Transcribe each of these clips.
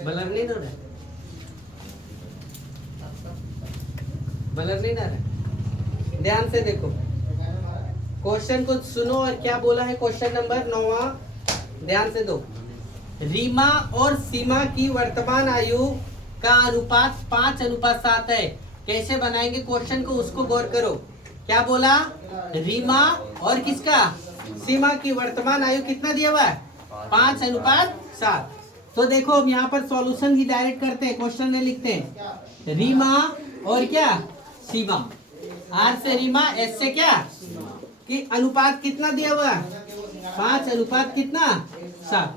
Blur नहीं ना रहा, ब्लर नहीं ना रहा। ध्यान से देखो क्वेश्चन को सुनो और क्या बोला है। क्वेश्चन नंबर 9 ध्यान से दो। रीमा और सीमा की वर्तमान आयु का अनुपात 5:7 है। कैसे बनाएंगे क्वेश्चन को, उसको गौर करो। क्या बोला? रीमा और किसका? सीमा की वर्तमान आयु कितना दिया हुआ है? 5:7। तो देखो हम यहाँ पर सॉल्यूशन ही डायरेक्ट करते हैं, क्वेश्चन में लिखते हैं रीमा और क्या? सीमा। आर से रीमा, एस से क्या? कि अनुपात कितना दिया हुआ है? 5:7 कितना? 7।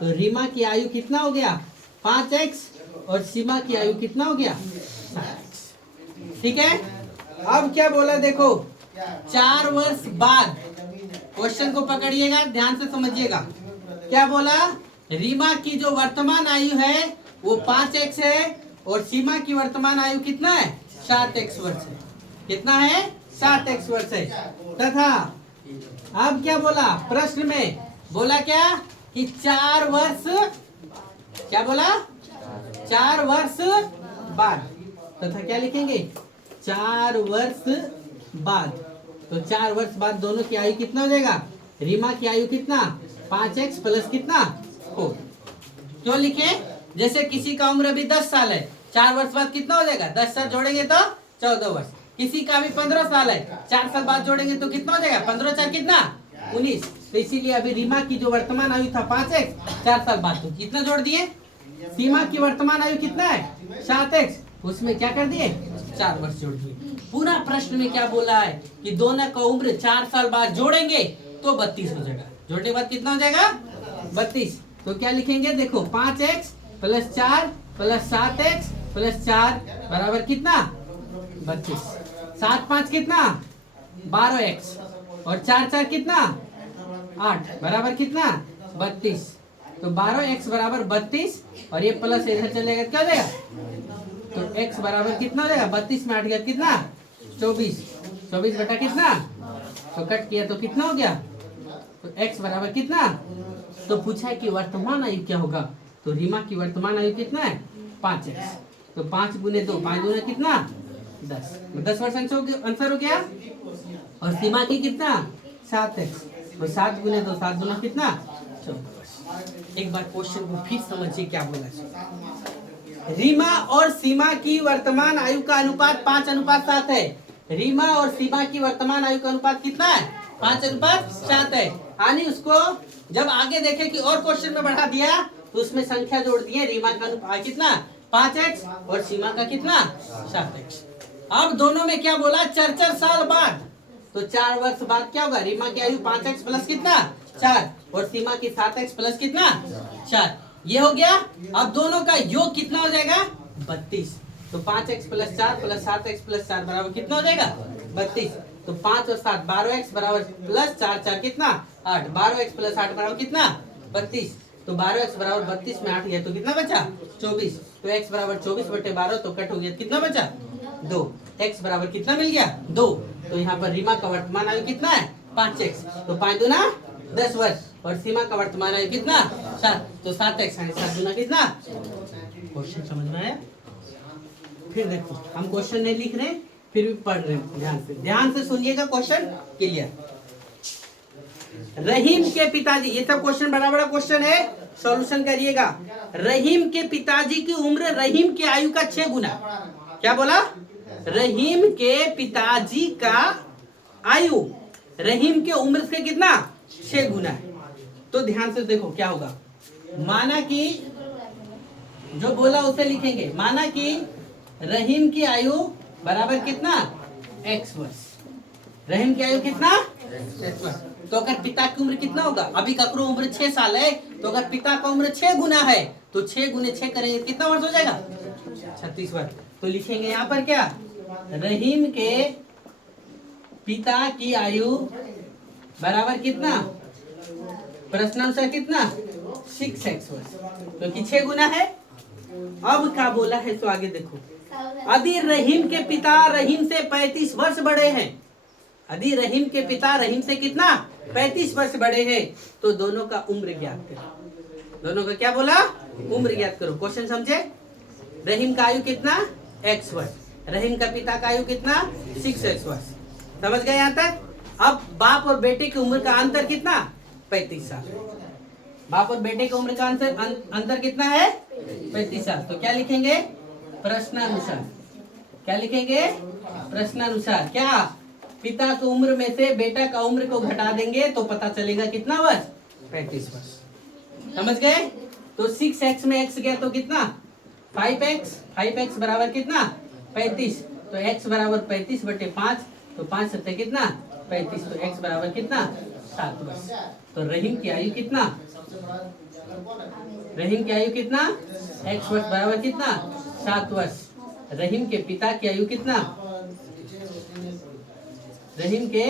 तो रीमा की आयु कितना हो गया? 5x और सीमा की आयु कितना हो गया? 7x। ठीक है। अब क्या बोला देखो, 4 वर्ष बाद। क्वेश्चन को पकड़िएगा, ध्यान से समझिएगा। क्या बोला? रीमा की जो वर्तमान आयु है वो 5x है और सीमा की वर्तमान आयु कितना है? 7x वर्ष है। कितना है? 7x वर्ष है। तथा अब क्या बोला प्रश्न में? बोला क्या कि 4 वर्ष, क्या बोला? 4 वर्ष बाद। तथा क्या लिखेंगे? 4 वर्ष बाद। तो 4 वर्ष बाद दोनों की आयु कितना हो जाएगा? रीमा की आयु कितना? 5x प्लस कितना? 4। क्यों लिखे? जैसे किसी का उम्र अभी 10 साल है, 4 वर्ष बाद कितना हो जाएगा? 10 साल जोड़ेंगे तो 14 वर्ष। किसी का भी 15 साल है, 4 साल बाद जोड़ेंगे तो कितना हो जाएगा? 15 4 कितना? 19। तो इसीलिए अभी रीमा की जो वर्तमान आयु था 5x, 4 साल बाद तो कितना जोड़ दिए? सीमा की वर्तमान आयु कितना है? 7x, उसमें क्या कर दिए? 4 वर्ष जोड़ दिए। पूरा प्रश्न में क्या बोला है कि दोनों का उम्र 4 साल बाद जोड़ेंगे तो 32 हो जाएगा। जोड़ने के बाद कितना हो जाएगा? 32। तो क्या लिखेंगे देखो, 5x plus 4 plus 7x plus 4 बराबर कितना? 32। 7 5 कितना? 12x और 4 4 कितना? 8 बराबर कितना? 32। तो 12x बराबर 32 और ये प्लस इधर चलेगा क्या हो जाएगा? तो x बराबर कितना हो जाएगा? 32 में 8 गया कितना? 24। 24 बटा कितना? तो कट किया तो कितना हो गया? तो x बराबर कितना? तो पूछा है कि वर्तमान आयु क्या होगा? तो रीमा की वर्तमान आयु कितना है? 5x। तो 5 गुने 2, 5 गुने कितना? 10। 10 वर्ष आंसर हो गया। और सीमा की कितना? 7x। तो 7 गुने 2, 7 गुना कितना? 14 वर्ष। एक बार क्वेश्चन को फिर समझिए क्या बोला है। रीमा और सीमा की वर्तमान आयु का अनुपात 5:7 है। रीमा और सीमा की वर्तमान आयु का अनुपात कितना है? 5:7 है। यानी उसको जब आगे देखे कि और क्वेश्चन में बढ़ा दिया तो उसमें संख्या जोड़ दिए। रीमा का अनुपात कितना? 5x और सीमा का कितना? 7x। अब दोनों में क्या बोला? 4 साल बाद। तो 4 वर्ष बाद क्या होगा? रीमा की आयु 5x प्लस कितना? 4 और सीमा की 7x प्लस कितना? 4। ये हो गया। अब दोनों का योग कितना हो जाएगा? 32। तो 5x plus 4 plus 7x plus 4 बराबर कितना हो जाएगा? 32। तो 5 और 7 12x बराबर प्लस 4 4 कितना? 8। 12x प्लस 8 बराबर कितना? 32। तो 12x बराबर 32 में 8 गया तो कितना बचा? 24। तो x बराबर 24/12 तो कट हो गया, कितना बचा? 2। x बराबर कितना मिल गया? 2। तो यहाँ पर रीमा का वर्तमान आयु कितना है? 5x। तो 5 दूना 10 वर्ष और सीमा का वर्तमान आयु कितना? 7। तो 7x। 7 दूना कितना? क्वेश्चन समझ में आया? फिर देखो हम क्वेश्चन नहीं लिख रहे फिर भी पढ़ रहे हैं। ध्यान से सुनिएगा क्वेश्चन क्लियर। रहीम के पिताजी, ये सब क्वेश्चन बड़ा बड़ा क्वेश्चन है, सॉल्यूशन करिएगा। रहीम के पिताजी की उम्र रहीम की आयु का 6 गुना। क्या बोला? रहीम के पिताजी का आयु रहीम के उम्र से कितना? 6 गुना है। तो ध्यान से देखो क्या होगा। माना कि जो बोला उसे लिखेंगे। माना कि रहीम की आयु बराबर कितना? x वर्ष। रहीम की आयु कितना? x वर्ष। तो अगर पिता की उम्र कितना होगा? अभी ककरो उम्र 6 साल है, तो अगर पिता का उम्र 6 गुना है तो 6 गुने 6 करेंगे कितना वर्ष हो जाएगा? 36 वर्ष। तो लिखेंगे यहाँ पर क्या? रहीम के पिता की आयु बराबर कितना? प्रश्नानुसार कितना? 6x वर्ष, क्योंकि 6 गुना है। अब क्या बोला है तो आगे देखो। यदि रहीम के पिता रहीम से 35 वर्ष बड़े हैं, यदि रहीम के पिता रहीम से कितना? 35 वर्ष बड़े हैं, तो दोनों का उम्र ज्ञात करें। दोनों का क्या बोला? उम्र ज्ञात करो। क्वेश्चन समझे? रहीम का आयु कितना? x वर्ष। रहीम का पिता का आयु कितना? 6x वर्ष। समझ गए यहाँ तक? अब बाप और बेटे की उम्र का अंतर कितना? 35 साल। बाप और बेटे की उम्र का अंतर कितना है? 35 साल। तो क्या लिखेंगे? प्रश्नानुसार। क्या लिखेंगे? प्रश्नानुसार। क्या पिता की उम्र में से बेटा का उम्र को घटा देंगे तो पता चलेगा कितना वर्ष? 35 वर्ष। समझ गए? तो 6x में x गया तो कितना? 5x। 5x बराबर कितना? 35। तो x बराबर 35 बटे 5। तो 5 सत्ते कितना? 35। तो x बराबर कितना? 7 वर्ष। तो रहीम की आयु कितना? रहीम की आयु कितना? x वर्ष बराबर कितना? 7 वर्ष। रहीम के पिता की आयु कितना? रहीम के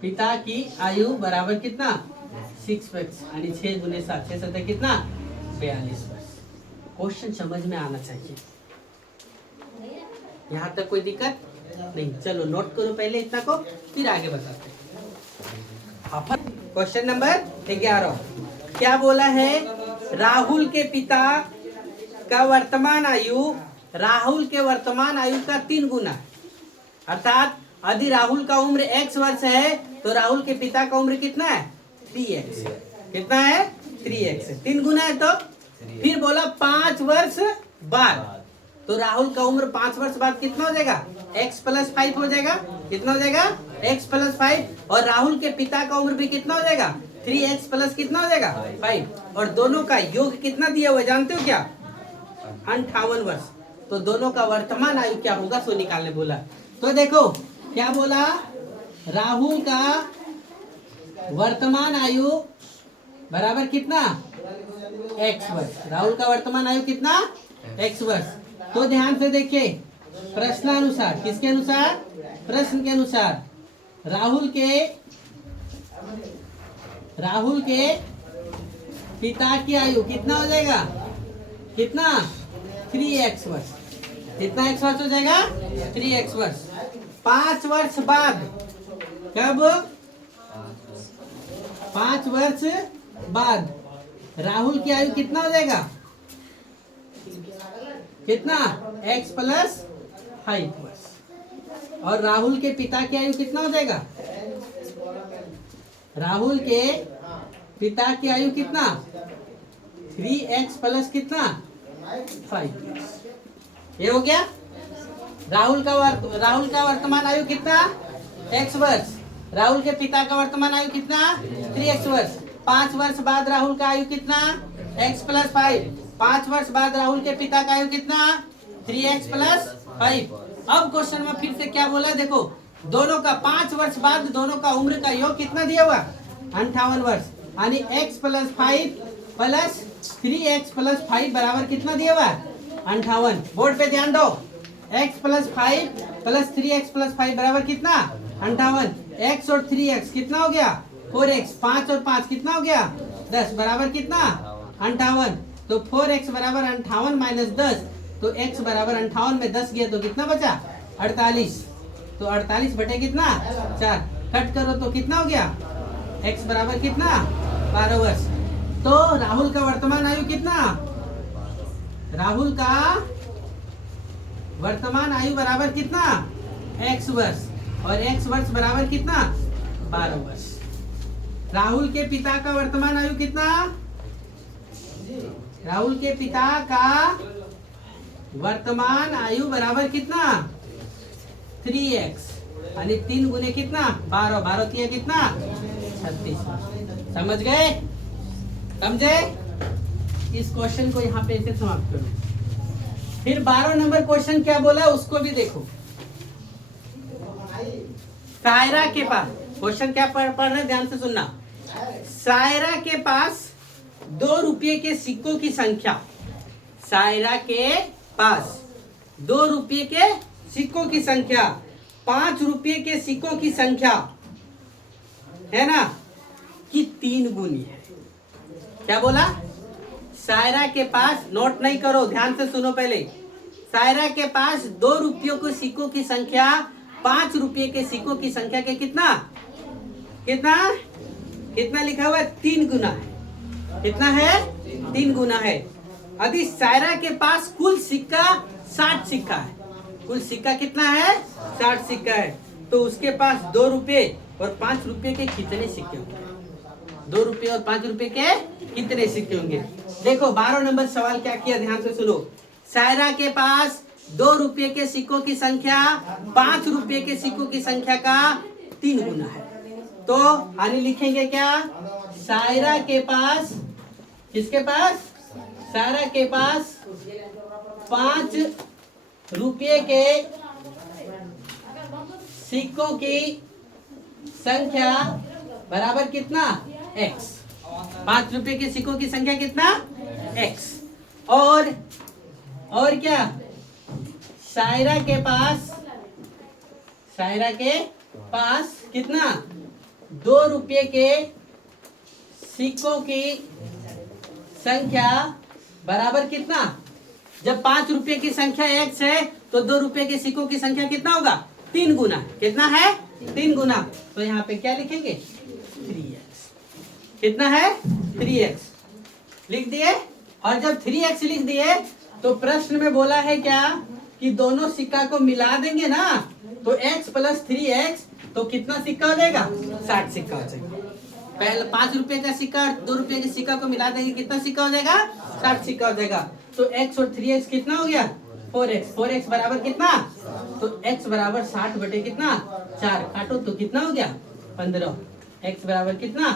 पिता की आयु बराबर कितना? 6x आणि 6 गुणे 7 6 सत्ते कितना? 42 वर्ष। क्वेश्चन समझ में आना चाहिए। यहाँ तक कोई दिक्कत नहीं? चलो नोट करो पहले इतना को, फिर आगे बताते हैं। क्वेश्चन नंबर 11 क्या बोला है? राहुल के पिता का वर्तमान आयु राहुल के वर्तमान आयु का 3 गुना। अर्थात यदि राहुल का उम्र x वर्ष है तो राहुल के पिता का उम्र कितना है? 3x। कितना है? 3x। 3 गुना है। तो फिर बोला 5 वर्ष बाद, तो राहुल का उम्र 5 वर्ष बाद कितना हो जाएगा? x प्लस 5 हो जाएगा। कितना हो जाएगा? x plus 5। और राहुल के पिता का उम्र भी कितना हो जाएगा? 3x प्लस कितना हो जाएगा? 5। और दोनों का योग कितना दिया हुआ जानते हो क्या? 58 वर्ष। तो दोनों का वर्तमान आयु क्या होगा सो निकालने बोला। तो देखो क्या बोला? राहुल का वर्तमान आयु बराबर कितना? x वर्ष। राहुल का वर्तमान आयु कितना? x वर्ष। तो ध्यान से देखिए प्रश्नानुसार। किसके अनुसार? प्रश्न के अनुसार राहुल के पिता की आयु कितना हो जाएगा? कितना? 3x वर्ष। कितना x वर्ष हो जाएगा? 3x वर्ष। 5 वर्ष बाद, कब? 5 वर्ष बाद राहुल की आयु कितना हो जाएगा? कितना? x प्लस 5 वर्ष। और राहुल के पिता की आयु कितना हो जाएगा? राहुल के पिता की आयु कितना? 3x प्लस कितना? 5 वर्ष। ये हो गया। राहुल का वर्तमान आयु कितना? x वर्ष। राहुल के पिता का वर्तमान आयु कितना? 3x वर्ष। 5 वर्ष बाद राहुल का आयु कितना? x plus 5। 5 वर्ष बाद राहुल के पिता का आयु कितना? 3x plus 5। अब क्वेश्चन में फिर से क्या बोला? देखो दोनों का 5 वर्ष बाद दोनों का उम्र का योग कितना दिया हुआ? 58 वर्ष। यानी x plus 5 plus 3x plus 5 बराबर कितना दिया हुआ? 58। बोर्ड पे ध्यान दो। x plus 5 plus 3x plus 5 बराबर कितना? 58। x और 3x कितना हो गया? 4x। 5 और 5 कितना हो गया? 10 बराबर कितना? 58। तो 4x बराबर 58 माइनस 10। तो x बराबर 58 में 10 गया तो कितना बचा? 48। तो 48 बटे कितना? 4। कट करो तो कितना हो गया? x बराबर कितना? 12 वर्ष। तो राहुल का वर्तमान आयु कितना? राहुल का वर्तमान आयु बराबर कितना? x वर्ष। और x वर्ष बराबर कितना? 12 वर्ष। राहुल के पिता का वर्तमान आयु कितना? राहुल के पिता का वर्तमान आयु बराबर कितना? 3x। यानी 3 गुने कितना? 12। 12 तिया कितना? 36। समझ गए? समझे? इस क्वेश्चन को यहाँ पे ऐसे समाप्त करो। फिर 12 नंबर क्वेश्चन क्या बोला उसको भी देखो। सायरा के पास, क्वेश्चन क्या पढ़ रहे ध्यान से सुनना। सायरा के पास 2 रुपये के सिक्कों की संख्या, सायरा के पास 2 रुपये के सिक्कों की संख्या 5 रुपये के सिक्कों की संख्या है ना कि 3 गुनी है। क्या बोला? सायरा के पास, नोट नहीं करो ध्यान से सुनो पहले। सायरा के पास 2 रुपयों के सिक्कों की संख्या 5 रुपये के सिक्कों की संख्या के कितना कितना कितना लिखा हुआ है? 3 गुना है। कितना है? 3 गुना है। यदि सायरा के पास कुल सिक्का 60 सिक्का है, कुल सिक्का कितना है? 60 सिक्का है, तो उसके पास 2 रुपये और 5 रुपये के कितने सिक्के होंगे? 2 रुपये और 5 रुपये के कितने सिक्के होंगे? देखो 12 नंबर सवाल क्या किया, ध्यान से सुनो। सायरा के पास 2 रुपये के सिक्कों की संख्या 5 रुपये के सिक्कों की संख्या का 3 गुना है। तो आने लिखेंगे क्या? सायरा के पास, किसके पास? सायरा के पास 5 रुपये के सिक्कों की संख्या बराबर कितना? x। 5 रुपये के सिक्कों की संख्या कितना? x। और क्या? सायरा के पास कितना? 2 रुपये के सिक्कों की संख्या बराबर कितना? जब 5 रुपये की संख्या x है तो 2 रुपये के सिक्कों की संख्या कितना होगा? 3 गुना। कितना है? 3 गुना। तो यहाँ पे क्या लिखेंगे? 3x। कितना है? 3x लिख दिए। और जब 3x लिख दिए तो प्रश्न में बोला है क्या कि दोनों सिक्का को मिला देंगे ना, तो x प्लस 3x, तो कितना सिक्का हो जाएगा? 60 सिक्का हो जाएगा। पहले 5 रुपये का सिक्का और 2 रुपये के सिक्का को मिला देंगे, कितना सिक्का हो जाएगा? 60 सिक्का हो जाएगा। तो x और 3x कितना हो गया? 4x। 4x बराबर कितना? तो x बराबर 60 बटे कितना? 4 काटो तो कितना हो गया? 15। x बराबर कितना?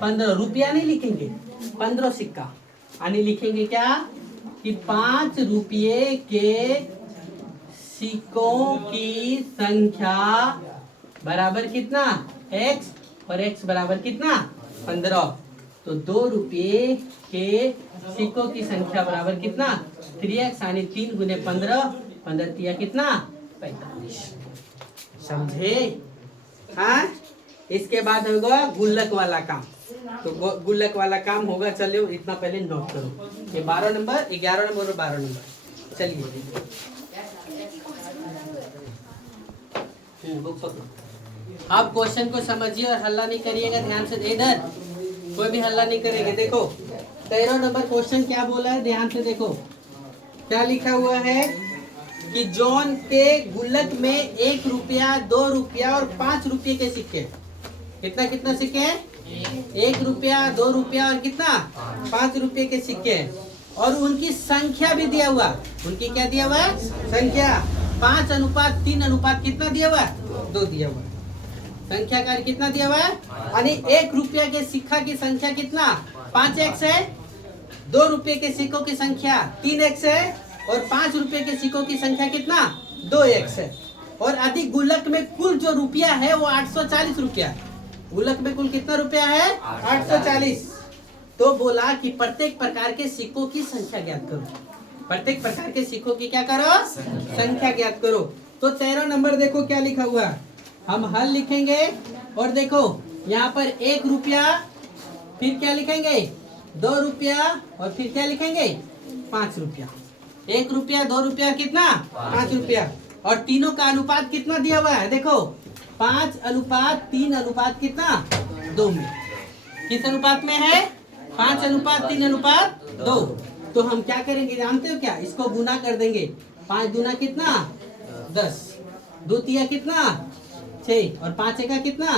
15। रुपया नहीं लिखेंगे, 15 सिक्का। यानी लिखेंगे क्या कि 5 रुपये के सिक्कों की संख्या बराबर कितना? x, और x बराबर कितना? 15। तो 2 रुपये के सिक्कों की संख्या बराबर कितना? 3x, यानी 3 गुने 15, 15 तिया कितना? 45। समझे? हाँ, इसके बाद होगा गुल्लक वाला काम। तो गुल्लक वाला काम होगा, चलिए इतना पहले नोट करो। ये 12 नंबर, 11 नंबर और 12 नंबर। चलिए बुक पकड़ो। आप क्वेश्चन को समझिए और हल्ला नहीं करिएगा, ध्यान से। इधर कोई भी हल्ला नहीं करेंगे। देखो 13 नंबर क्वेश्चन क्या बोला है, ध्यान से देखो। क्या लिखा हुआ है कि जॉन के गुल्लक में 1 रुपया, 2 रुपया और 5 रुपये के सिक्के। कितना कितना सिक्के हैं? 1 रुपया, 2 रुपया और कितना? 5 रुपये के सिक्के हैं। और उनकी संख्या भी दिया हुआ। उनकी क्या दिया हुआ है? संख्या। 5:3 कितना दिया हुआ है? 2 दिया हुआ है। संख्या का कितना दिया हुआ है? यानी 1 रुपया के सिक्का की संख्या कितना? 5x है। 2 रुपये के सिक्कों की संख्या 3x है। और 5 रुपये के सिक्कों की संख्या कितना? 2x है। और अधिक गुल्लक में कुल जो रुपया है वो 840 रुपया। गुल्लक में कुल कितना रुपया है? 840। तो बोला कि प्रत्येक प्रकार के सिक्कों की संख्या ज्ञात करो। प्रत्येक प्रकार के सिक्कों की क्या करो? संख्या ज्ञात करो। तो 13 नंबर देखो क्या लिखा हुआ है। हम हल लिखेंगे और देखो यहाँ पर 1 रुपया, फिर क्या लिखेंगे? 2 रुपया, और फिर क्या लिखेंगे? 5 रुपया। 1 रुपया, 2 रुपया, कितना? 5 रुपया। और तीनों का अनुपात कितना दिया हुआ है? देखो 5:3 कितना? 2 में। किस अनुपात में है? 5:3:2। तो हम क्या करेंगे जानते हो क्या? इसको गुना कर देंगे। 5 दूना कितना? 10। 2 तिया कितना? 6। और 5 एका कितना?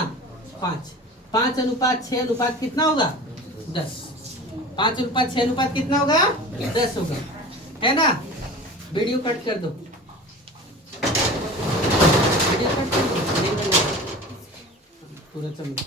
5। 5:6 कितना होगा? 10। 5:6 कितना होगा? 10 होगा, है ना? वीडियो कट कर दो, वीडियो कट कर दो, पूरा चमक